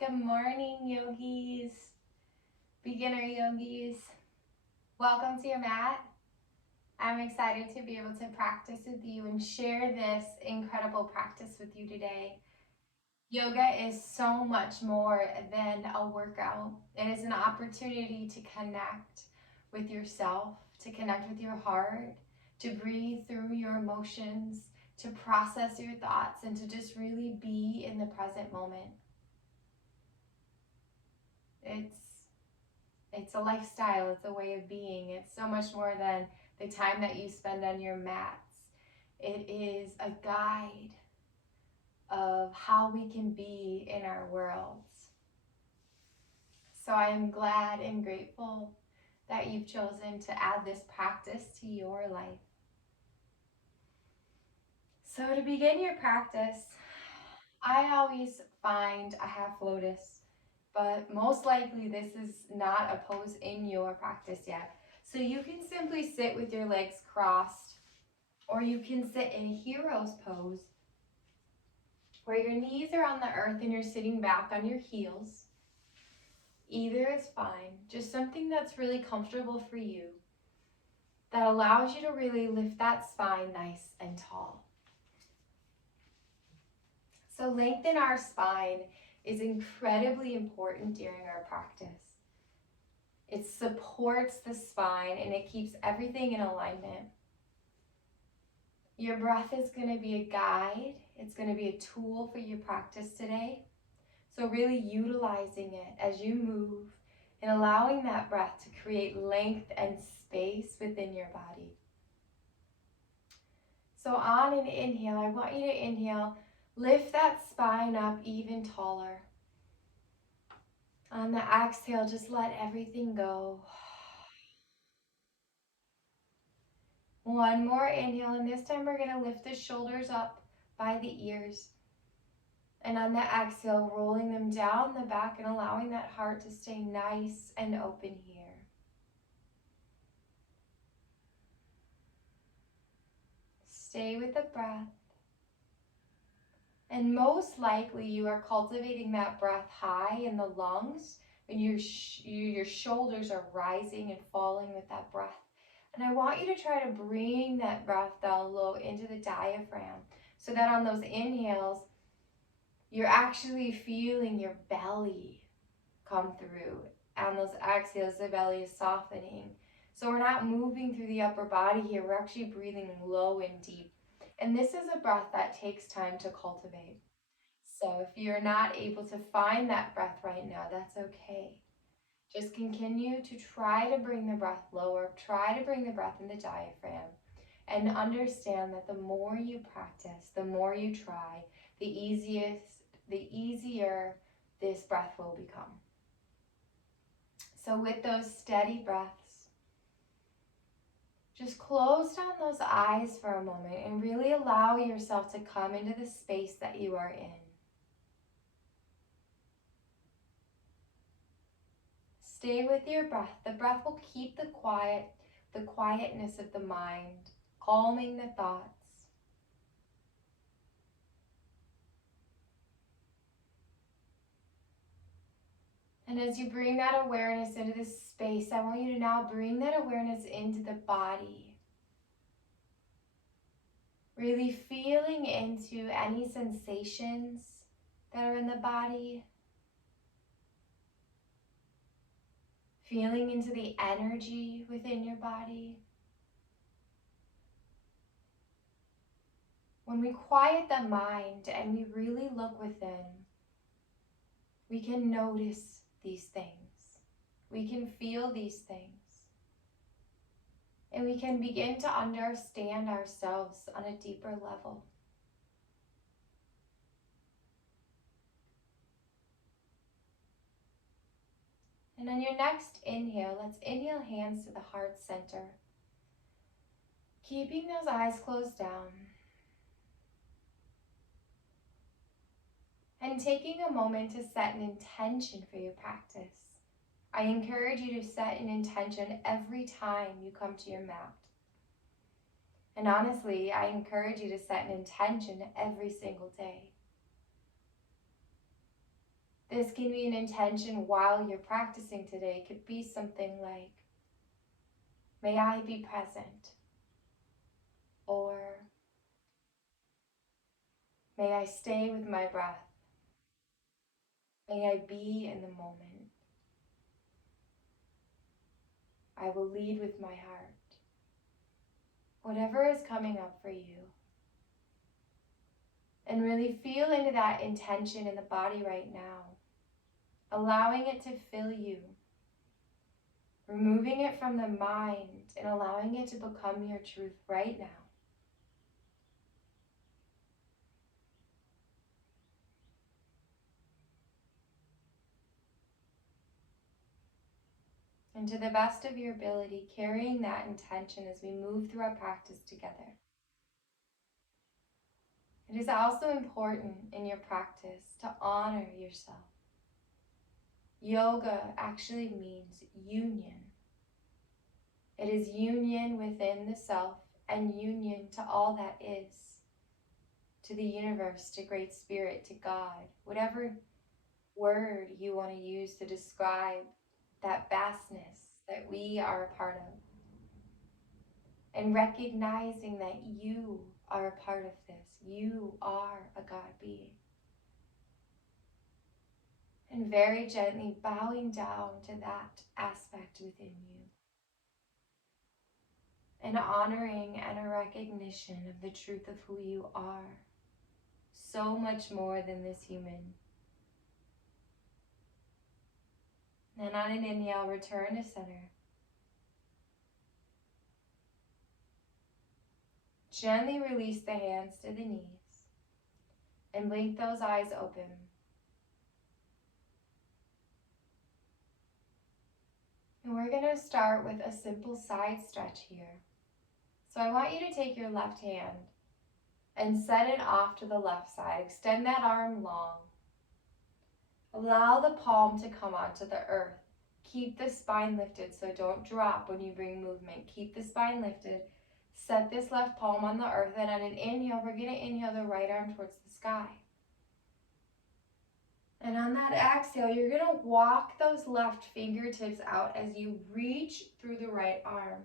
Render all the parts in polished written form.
Good morning, yogis, beginner yogis. Welcome to your mat. I'm excited to be able to practice with you and share this incredible practice with you today. Yoga is so much more than a workout. It is an opportunity to connect with yourself, to connect with your heart, to breathe through your emotions, to process your thoughts, and to just really be in the present moment. It's a lifestyle, it's a way of being. It's so much more than the time that you spend on your mats. It is a guide of how we can be in our worlds. So I am glad and grateful that you've chosen to add this practice to your life. So to begin your practice, I always find a half lotus, but most likely this is not a pose in your practice yet. So you can simply sit with your legs crossed, or you can sit in hero's pose, where your knees are on the earth and you're sitting back on your heels. Either is fine, just something that's really comfortable for you, that allows you to really lift that spine nice and tall. So lengthen our spine is incredibly important during our practice. It supports the spine and it keeps everything in alignment. Your breath is going to be a guide. It's going to be a tool for your practice today. So really utilizing it as you move and allowing that breath to create length and space within your body. So on an inhale, I want you to inhale, lift that spine up even taller. On the exhale, just let everything go. One more inhale, and this time we're going to lift the shoulders up by the ears. And on the exhale, rolling them down the back and allowing that heart to stay nice and open here. Stay with the breath. And most likely you are cultivating that breath high in the lungs when your shoulders are rising and falling with that breath. And I want you to try to bring that breath down low into the diaphragm so that on those inhales, you're actually feeling your belly come through. On those exhales, the belly is softening. So we're not moving through the upper body here. We're actually breathing low and deep. And this is a breath that takes time to cultivate. So if you're not able to find that breath right now, that's okay. Just continue to try to bring the breath lower. Try to bring the breath in the diaphragm. And understand that the more you practice, the more you try, the easier this breath will become. So with those steady breaths, just close down those eyes for a moment and really allow yourself to come into the space that you are in. Stay with your breath. The breath will keep the quietness of the mind, calming the thoughts. And as you bring that awareness into this space, I want you to now bring that awareness into the body. Really feeling into any sensations that are in the body. Feeling into the energy within your body. When we quiet the mind and we really look within, we can notice these things. We can feel these things. And we can begin to understand ourselves on a deeper level. And on your next inhale, let's inhale hands to the heart center. Keeping those eyes closed down. And taking a moment to set an intention for your practice. I encourage you to set an intention every time you come to your mat. And honestly, I encourage you to set an intention every single day. This can be an intention while you're practicing today. It could be something like, may I be present, or may I stay with my breath, may I be in the moment, I will lead with my heart. Whatever is coming up for you. And really feel into that intention in the body right now, allowing it to fill you, removing it from the mind and allowing it to become your truth right now. And to the best of your ability, carrying that intention as we move through our practice together. It is also important in your practice to honor yourself. Yoga actually means union. It is union within the self and union to all that is, to the universe, to Great Spirit, to God, whatever word you want to use to describe that vastness that we are a part of. And recognizing that you are a part of this. You are a God being. And very gently bowing down to that aspect within you. An honoring and a recognition of the truth of who you are. So much more than this human. And on an inhale, return to center. Gently release the hands to the knees and blink those eyes open. And we're going to start with a simple side stretch here. So I want you to take your left hand and set it off to the left side. Extend that arm long. Allow the palm to come onto the earth. Keep the spine lifted, so don't drop when you bring movement. Keep the spine lifted. Set this left palm on the earth, and on an inhale, we're going to inhale the right arm towards the sky. And on that exhale, you're going to walk those left fingertips out as you reach through the right arm.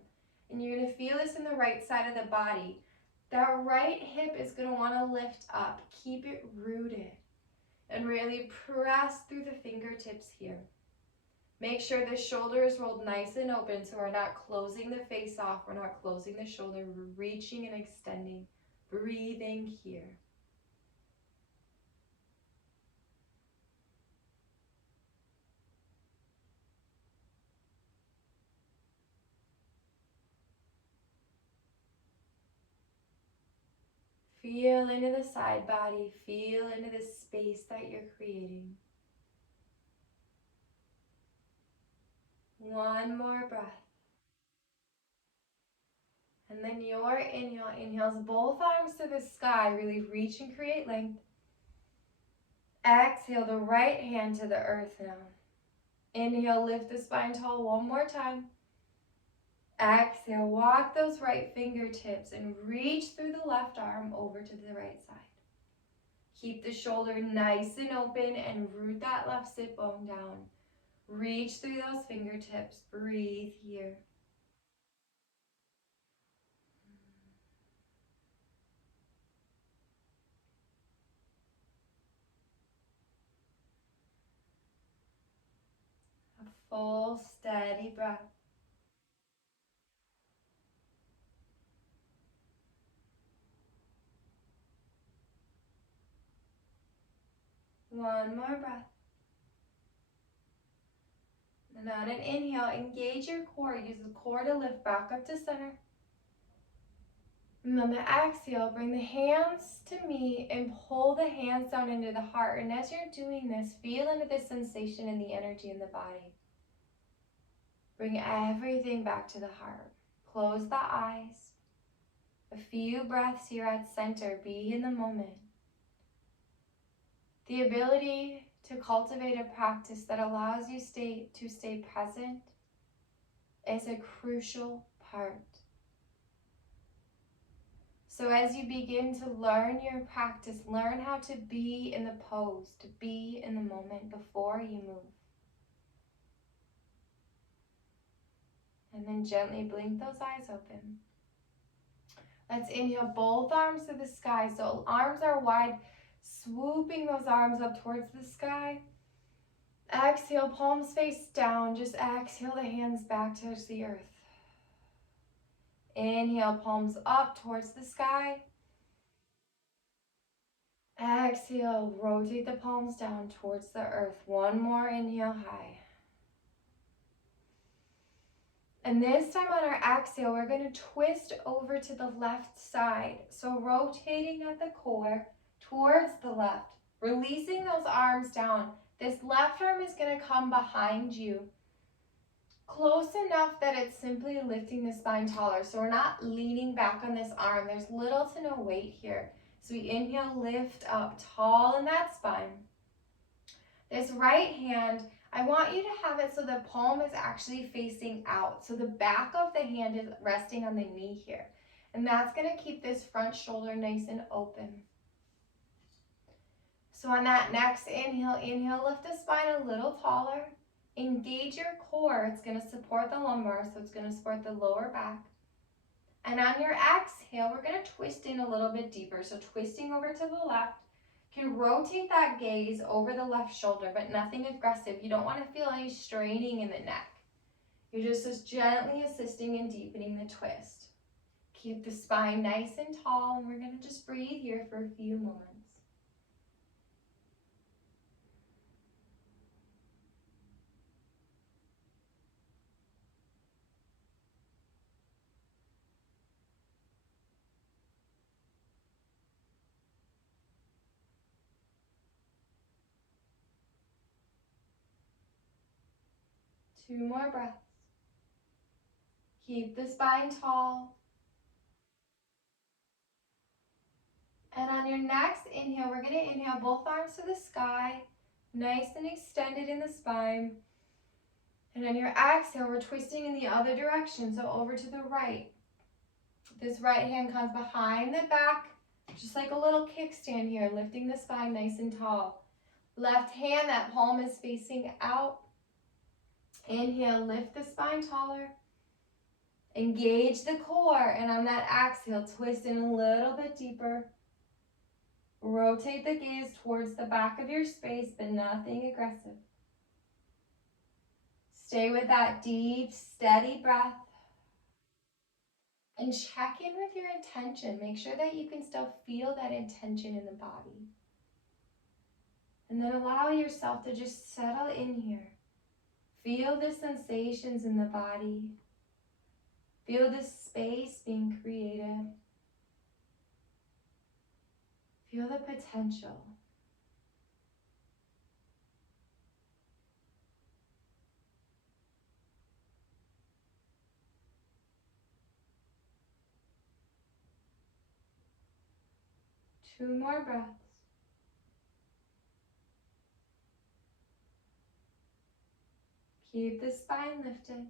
And you're going to feel this in the right side of the body. That right hip is going to want to lift up. Keep it rooted. And really press through the fingertips here. Make sure the shoulder is rolled nice and open so we're not closing the face off. We're not closing the shoulder. We're reaching and extending. Breathing here. Feel into the side body. Feel into the space that you're creating. One more breath. And then your inhale inhales both arms to the sky. Really reach and create length. Exhale the right hand to the earth now. Inhale, lift the spine tall one more time. Exhale, walk those right fingertips and reach through the left arm over to the right side. Keep the shoulder nice and open and root that left sit bone down. Reach through those fingertips. Breathe here. A full, steady breath. One more breath. And on an inhale, engage your core. Use the core to lift back up to center. And on the exhale, bring the hands to me and pull the hands down into the heart. And as you're doing this, feel into the sensation and the energy in the body. Bring everything back to the heart. Close the eyes. A few breaths here at center. Be in the moment. The ability to cultivate a practice that allows you to stay present is a crucial part. So as you begin to learn your practice, learn how to be in the pose, to be in the moment before you move. And then gently blink those eyes open. Let's inhale both arms to the sky. So arms are wide, swooping those arms up towards the sky. Exhale, palms face down. Just exhale the hands back towards the earth. Inhale, palms up towards the sky. Exhale, rotate the palms down towards the earth. One more inhale high. And this time on our exhale, we're going to twist over to the left side. So rotating at the core towards the left, releasing those arms down. This left arm is going to come behind you, close enough that it's simply lifting the spine taller. So we're not leaning back on this arm. There's little to no weight here. So we inhale, lift up tall in that spine. This right hand, I want you to have it so the palm is actually facing out. So the back of the hand is resting on the knee here. And that's going to keep this front shoulder nice and open. So on that next inhale, lift the spine a little taller. Engage your core. It's going to support the lumbar, so it's going to support the lower back. And on your exhale, we're going to twist in a little bit deeper. So twisting over to the left. You can rotate that gaze over the left shoulder, but nothing aggressive. You don't want to feel any straining in the neck. You're just gently assisting and deepening the twist. Keep the spine nice and tall, and we're going to just breathe here for a few moments. Two more breaths. Keep the spine tall. And on your next inhale, we're going to inhale both arms to the sky, nice and extended in the spine. And on your exhale, we're twisting in the other direction, so over to the right. This right hand comes behind the back, just like a little kickstand here, lifting the spine nice and tall. Left hand, that palm is facing out. Inhale, lift the spine taller. Engage the core, and on that exhale, twist in a little bit deeper. Rotate the gaze towards the back of your space, but nothing aggressive. Stay with that deep, steady breath. And check in with your intention. Make sure that you can still feel that intention in the body. And then allow yourself to just settle in here. Feel the sensations in the body. Feel the space being created. Feel the potential. Two more breaths. Keep the spine lifted.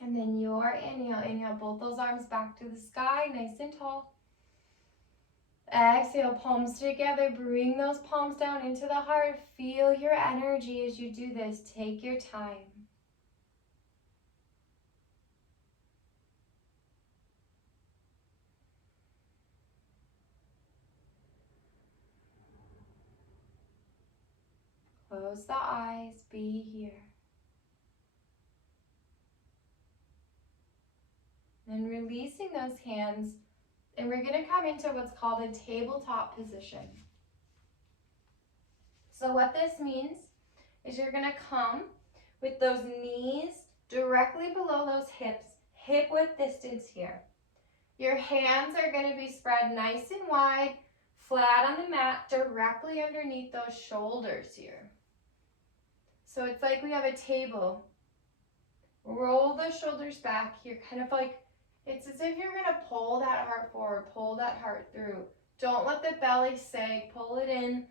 And then your inhale both those arms back to the sky, nice and tall. Exhale, palms together, bring those palms down into the heart. Feel your energy as you do this. Take your time. Close the eyes, be here. Then releasing those hands, and we're going to come into what's called a tabletop position. So what this means is you're going to come with those knees directly below those hips, hip width distance here. Your hands are going to be spread nice and wide, flat on the mat, directly underneath those shoulders here. So it's like we have a table. Roll the shoulders back here, kind of like, it's as if you're going to pull that heart forward, pull that heart through. Don't let the belly sag, pull it in,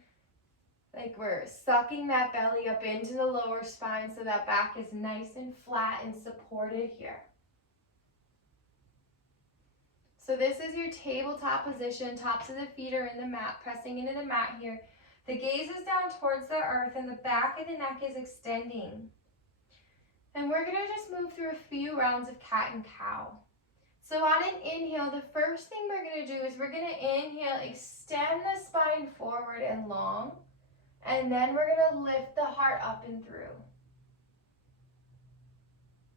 like we're sucking that belly up into the lower spine so that back is nice and flat and supported here. So this is your tabletop position. Tops of the feet are in the mat, pressing into the mat here. The gaze is down towards the earth and the back of the neck is extending. And we're gonna just move through a few rounds of cat and cow. So on an inhale, the first thing we're gonna do is we're gonna inhale, extend the spine forward and long, and then we're gonna lift the heart up and through.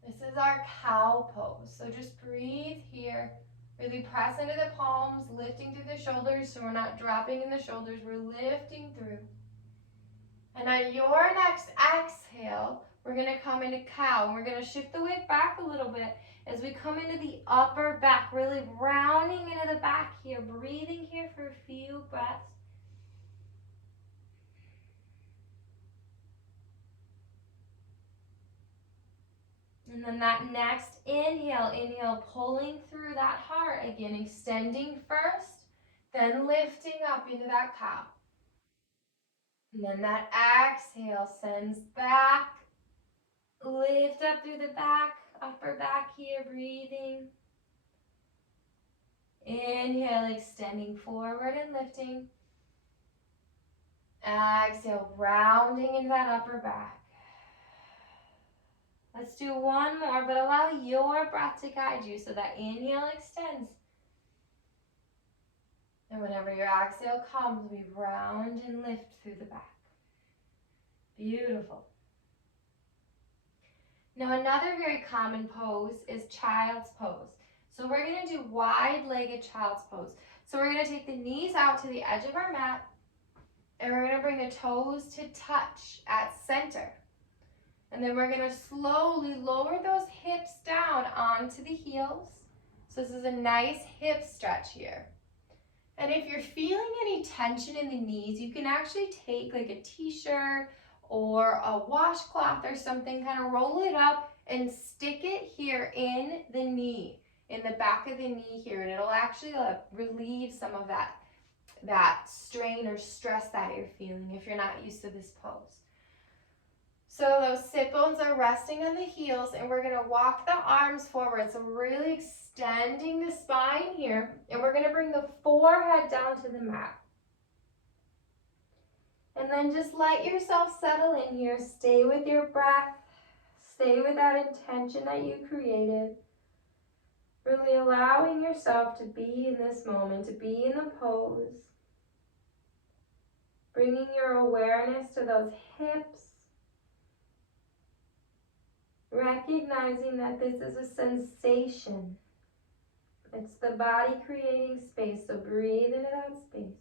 This is our cow pose. So just breathe here. Really press into the palms, lifting through the shoulders so we're not dropping in the shoulders, we're lifting through. And on your next exhale, we're gonna come into cow, and we're gonna shift the weight back a little bit as we come into the upper back, really rounding into the back here, breathing here for a few breaths. And then that next inhale, pulling through that heart, again, extending first, then lifting up into that cow. And then that exhale sends back, lift up through the back, upper back here, breathing. Inhale, extending forward and lifting. Exhale, rounding into that upper back. Let's do one more, but allow your breath to guide you so that inhale extends. And whenever your exhale comes, we round and lift through the back. Beautiful. Now another very common pose is child's pose. So we're going to do wide-legged child's pose. So we're going to take the knees out to the edge of our mat, and we're going to bring the toes to touch at center. And then we're going to slowly lower those hips down onto the heels. So this is a nice hip stretch here. And if you're feeling any tension in the knees, you can actually take like a t-shirt or a washcloth or something, kind of roll it up and stick it here in the knee, in the back of the knee here, and it'll actually relieve some of that strain or stress that you're feeling if you're not used to this pose. So those sit bones are resting on the heels, and we're gonna walk the arms forward. So really extending the spine here, and we're gonna bring the forehead down to the mat. And then just let yourself settle in here. Stay with your breath. Stay with that intention that you created. Really allowing yourself to be in this moment, to be in the pose. Bringing your awareness to those hips. Recognizing that this is a sensation. It's the body creating space, so breathe into that space.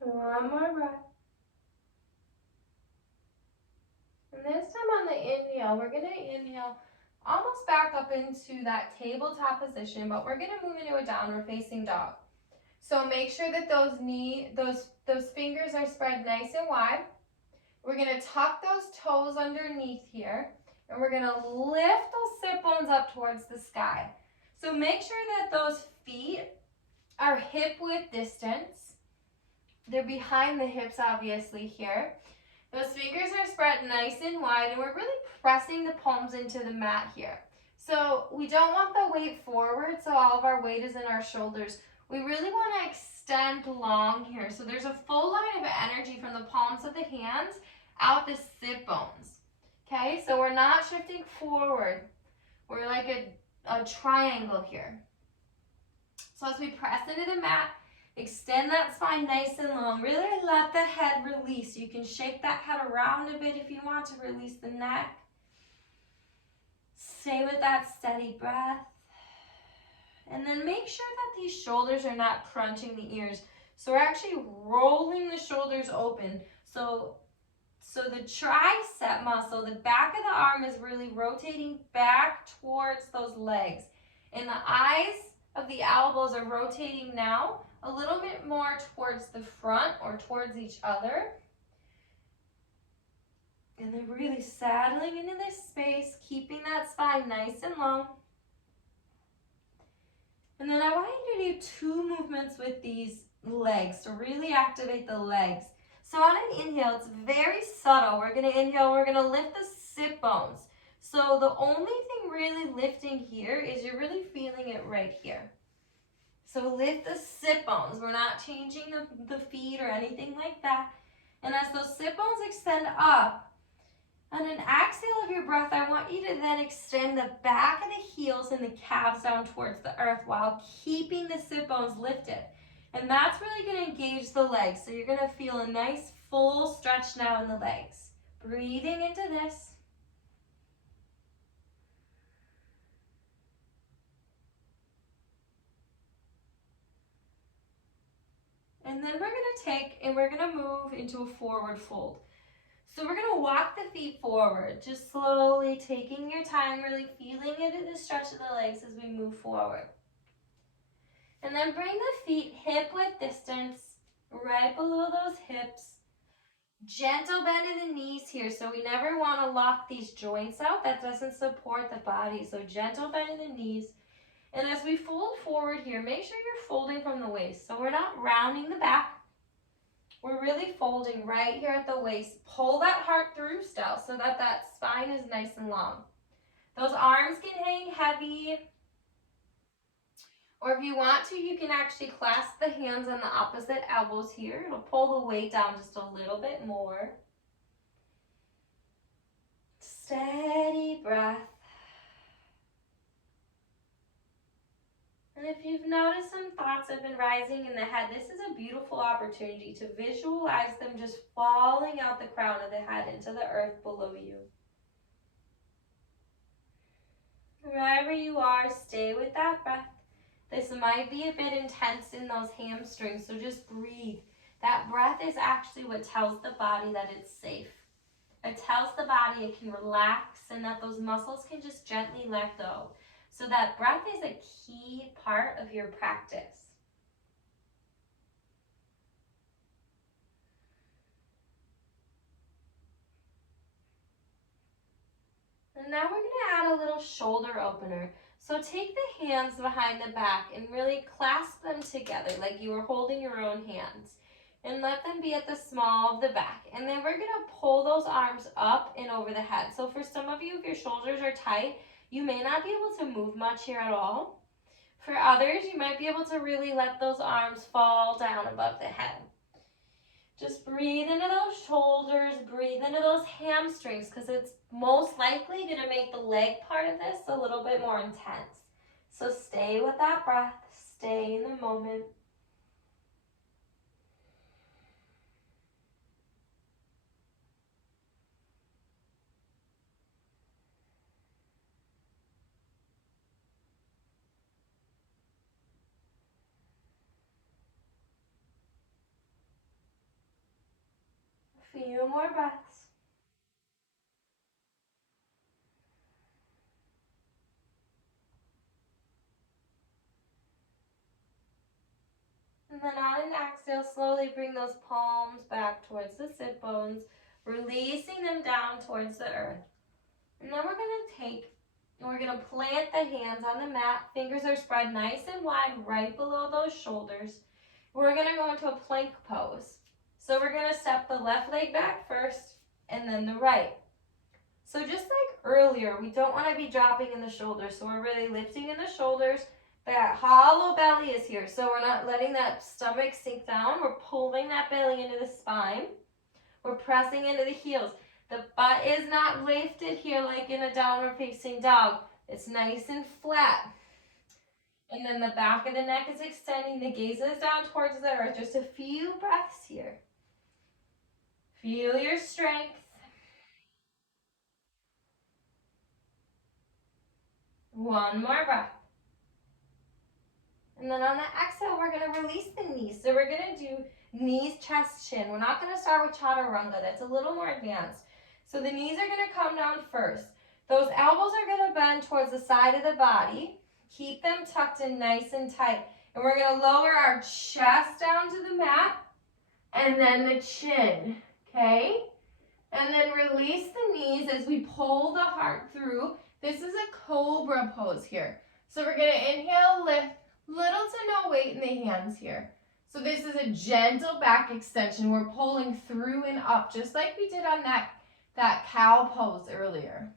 One more breath. And this time on the inhale, we're going to inhale almost back up into that tabletop position, but we're going to move into a downward facing dog. So make sure that those fingers are spread nice and wide. We're going to tuck those toes underneath here, and we're going to lift those sit bones up towards the sky. So make sure that those feet are hip width distance. They're behind the hips, obviously, here. Those fingers are spread nice and wide, and we're really pressing the palms into the mat here. So we don't want the weight forward, so all of our weight is in our shoulders. We really want to extend long here. So there's a full line of energy from the palms of the hands out the sit bones. Okay, so we're not shifting forward. We're like a triangle here. So as we press into the mat, extend that spine nice and long. Really let the head release. You can shake that head around a bit if you want to release the neck. Stay with that steady breath. And then make sure that these shoulders are not crunching the ears. So we're actually rolling the shoulders open. So So the tricep muscle, the back of the arm is really rotating back towards those legs. And the eyes of the elbows are rotating now a little bit more towards the front or towards each other. And then really saddling into this space, keeping that spine nice and long. And then I want you to do 2 movements with these legs to really activate the legs. So on an inhale, it's very subtle. We're going to inhale, we're going to lift the sit bones. So the only thing really lifting here is you're really feeling it right here. So lift the sit bones. We're not changing the feet or anything like that. And as those sit bones extend up, on an exhale of your breath, I want you to then extend the back of the heels and the calves down towards the earth while keeping the sit bones lifted. And that's really going to engage the legs. So you're going to feel a nice full stretch now in the legs. Breathing into this. And then we're going to move into a forward fold. So we're going to walk the feet forward, just slowly taking your time, really feeling it in the stretch of the legs as we move forward. And then bring the feet hip width distance, right below those hips. Gentle bend in the knees here, so we never want to lock these joints out. That doesn't support the body, so gentle bend in the knees. And as we fold forward here, make sure you're folding from the waist. So we're not rounding the back. We're really folding right here at the waist. Pull that heart through still so that that spine is nice and long. Those arms can hang heavy. Or if you want to, you can actually clasp the hands on the opposite elbows here. It'll pull the weight down just a little bit more. Steady breath. And if you've noticed some thoughts have been rising in the head, this is a beautiful opportunity to visualize them just falling out the crown of the head into the earth below you. Wherever you are, stay with that breath. This might be a bit intense in those hamstrings, so just breathe. That breath is actually what tells the body that it's safe. It tells the body it can relax and that those muscles can just gently let go. So that breath is a key part of your practice. And now we're going to add a little shoulder opener. So take the hands behind the back and really clasp them together like you were holding your own hands. And let them be at the small of the back. And then we're going to pull those arms up and over the head. So for some of you, if your shoulders are tight, you may not be able to move much here at all. For others, you might be able to really let those arms fall down above the head. Just breathe into those shoulders, breathe into those hamstrings, because it's most likely going to make the leg part of this a little bit more intense. So stay with that breath, stay in the moment. A few more breaths. And then on an exhale, slowly bring those palms back towards the sit bones, releasing them down towards the earth. And then we're going to plant the hands on the mat. Fingers are spread nice and wide right below those shoulders. We're going to go into a plank pose. So we're going to step the left leg back first and then the right. So just like earlier, we don't want to be dropping in the shoulders. So we're really lifting in the shoulders. That hollow belly is here. So we're not letting that stomach sink down. We're pulling that belly into the spine. We're pressing into the heels. The butt is not lifted here like in a downward facing dog. It's nice and flat. And then the back of the neck is extending. The gaze is down towards the earth. Just a few breaths here. Feel your strength. One more breath. And And then on the exhale, we're going to release the knees. So we're going to do knees, chest, chin. We're not going to start with chaturanga. That's a little more advanced. So the knees are going to come down first. Those elbows are going to bend towards the side of the body. Keep them tucked in nice and tight. And we're going to lower our chest down to the mat and then the chin, okay? And then release the knees as we pull the heart through. This is a Cobra Pose here. So we're going to inhale, lift, little to no weight in the hands here. So this is a gentle back extension. We're pulling through and up, just like we did on that cow pose earlier.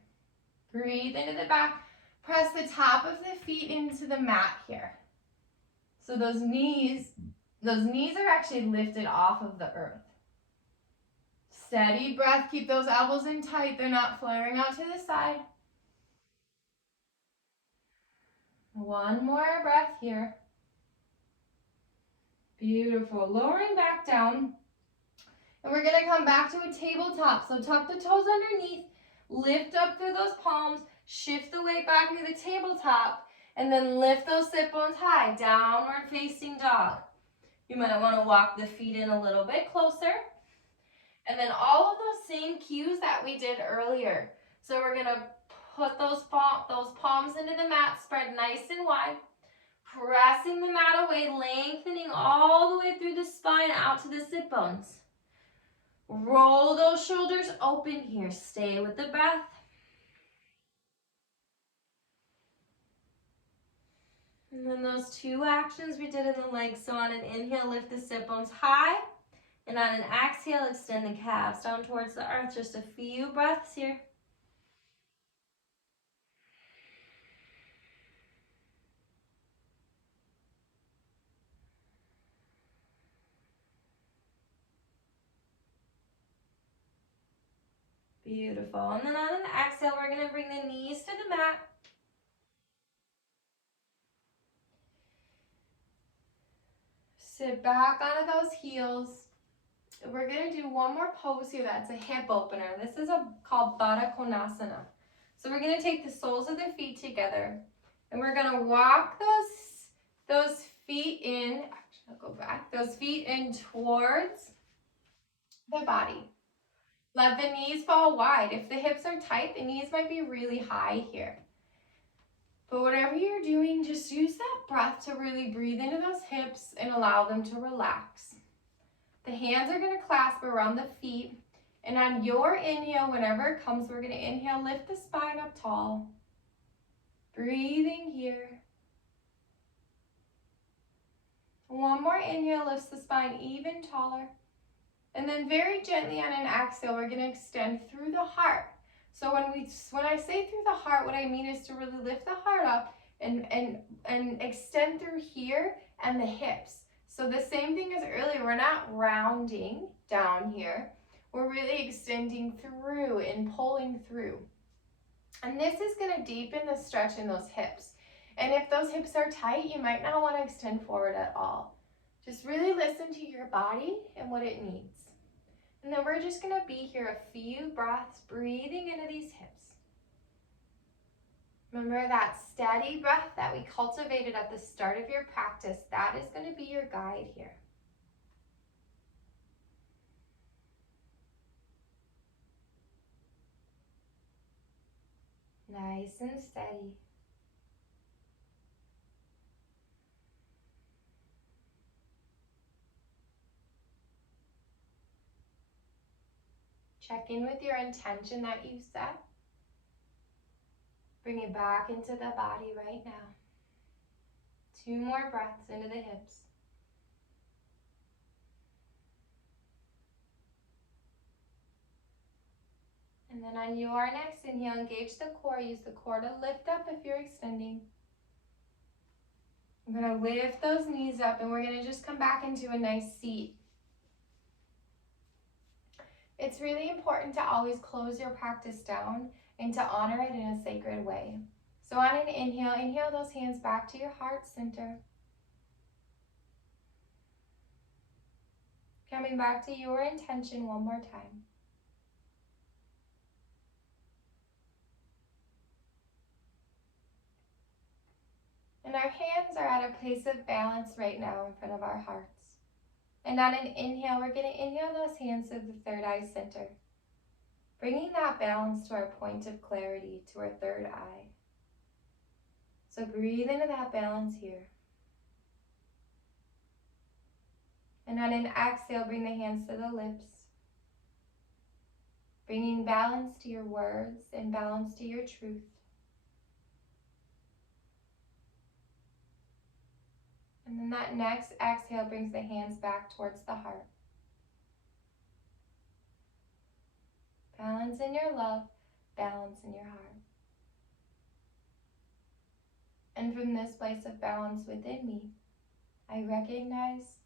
Breathe into the back. Press the top of the feet into the mat here. So those knees are actually lifted off of the earth. Steady breath. Keep those elbows in tight. They're not flaring out to the side. One more breath here. Beautiful. Lowering back down. And we're going to come back to a tabletop. So tuck the toes underneath. Lift up through those palms. Shift the weight back into the tabletop. And then lift those sit bones high. Downward facing dog. You might want to walk the feet in a little bit closer. And then all of those same cues that we did earlier. So we're going to put those palms into the mat, spread nice and wide. Pressing the mat away, lengthening all the way through the spine out to the sit bones. Roll those shoulders open here. Stay with the breath. And then those two actions we did in the legs. So on an inhale, lift the sit bones high. And on an exhale, extend the calves down towards the earth. Just a few breaths here. Beautiful. And then on an exhale, we're going to bring the knees to the mat. Sit back onto those heels. We're going to do one more pose here that's a hip opener. This is called Baddha Konasana. So we're going to take the soles of the feet together and we're going to walk those feet in. Actually, I'll go back. Those feet in towards the body. Let the knees fall wide. If the hips are tight, the knees might be really high here. But whatever you're doing, just use that breath to really breathe into those hips and allow them to relax. The hands are going to clasp around the feet. And on your inhale, whenever it comes, we're going to inhale, lift the spine up tall. Breathing here. One more inhale lifts the spine even taller. And then very gently on an exhale, we're going to extend through the heart. So when I say through the heart, what I mean is to really lift the heart up and extend through here and the hips. So the same thing as earlier, we're not rounding down here. We're really extending through and pulling through. And this is going to deepen the stretch in those hips. And if those hips are tight, you might not want to extend forward at all. Just really listen to your body and what it needs. And then we're just going to be here a few breaths, breathing into these hips. Remember that steady breath that we cultivated at the start of your practice. That is going to be your guide here. Nice and steady. Check in with your intention that you set. Bring it back into the body right now. 2 more breaths into the hips. And then on your next inhale, engage the core. Use the core to lift up if you're extending. I'm going to lift those knees up and we're going to just come back into a nice seat. It's really important to always close your practice down and to honor it in a sacred way. So on an inhale, inhale those hands back to your heart center. Coming back to your intention one more time. And our hands are at a place of balance right now in front of our hearts. And on an inhale, we're going to inhale those hands to the third eye center, bringing that balance to our point of clarity, to our third eye. So breathe into that balance here. And on an exhale, bring the hands to the lips, bringing balance to your words and balance to your truth. And then that next exhale brings the hands back towards the heart. Balance in your love, balance in your heart. And from this place of balance within me, I recognize,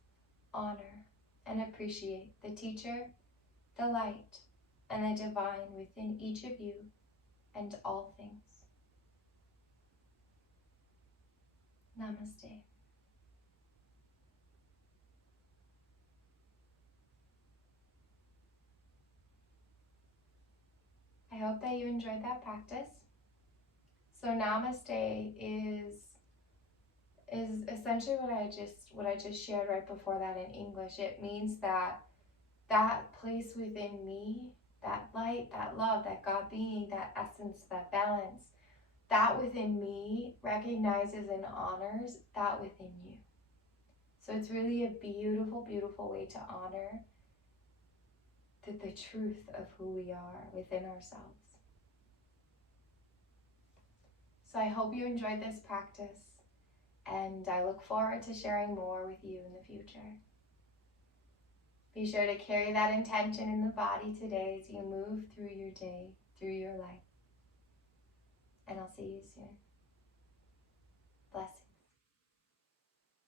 honor, and appreciate the teacher, the light, and the divine within each of you and all things. Namaste. I hope that you enjoyed that practice. So Namaste is essentially what I just shared right before that in English. It means that place within me, that light, that love, that God being, that essence, that balance, that within me recognizes and honors that within you. So it's really a beautiful, beautiful way to honor the truth of who we are within ourselves. So I hope you enjoyed this practice, and I look forward to sharing more with you in the future. Be sure to carry that intention in the body today as you move through your day, through your life. And I'll see you soon.